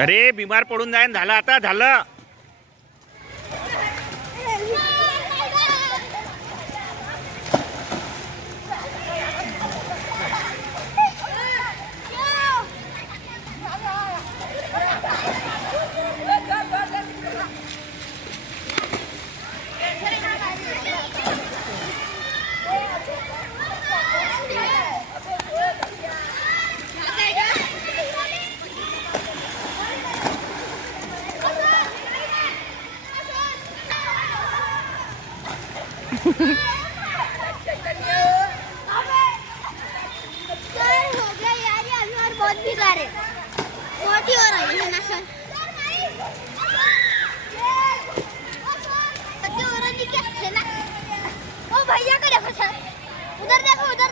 अरे बिमार पडून जाईन. झालं आता झालं. बहुत बिगाड़ है, बहुत ही हो रहा है नशा। हो रहा है क्या? ओ भैया का देखो सर, उधर देखो उधर